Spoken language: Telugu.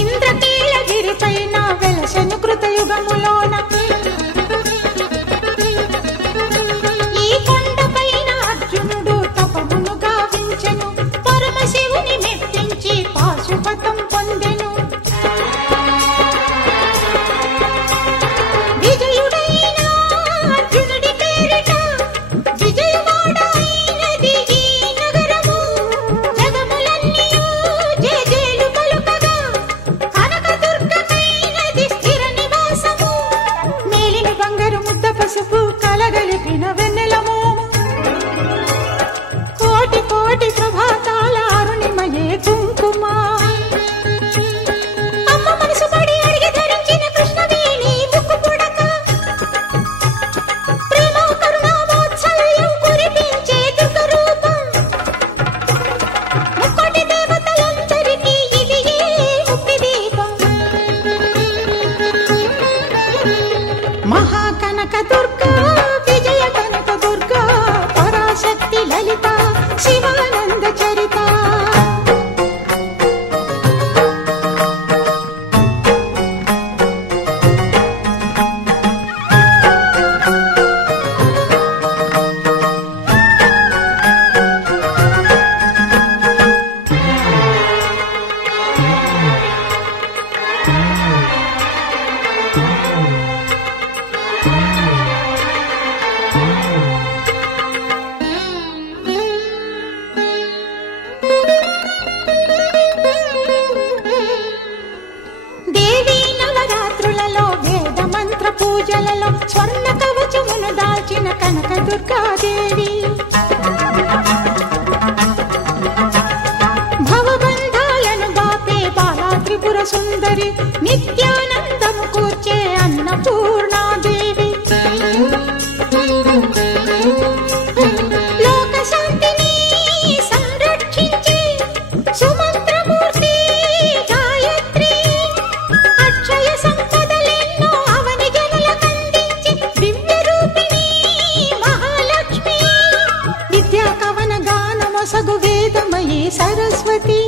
ఇంద్రకీలగిరిపైన వెలసెను కృతయుగములు మంత్ర స్వర్ణ కవచమును దాల్చిన కనక దుర్గాదేవి सगुवेदमयी सरस्वती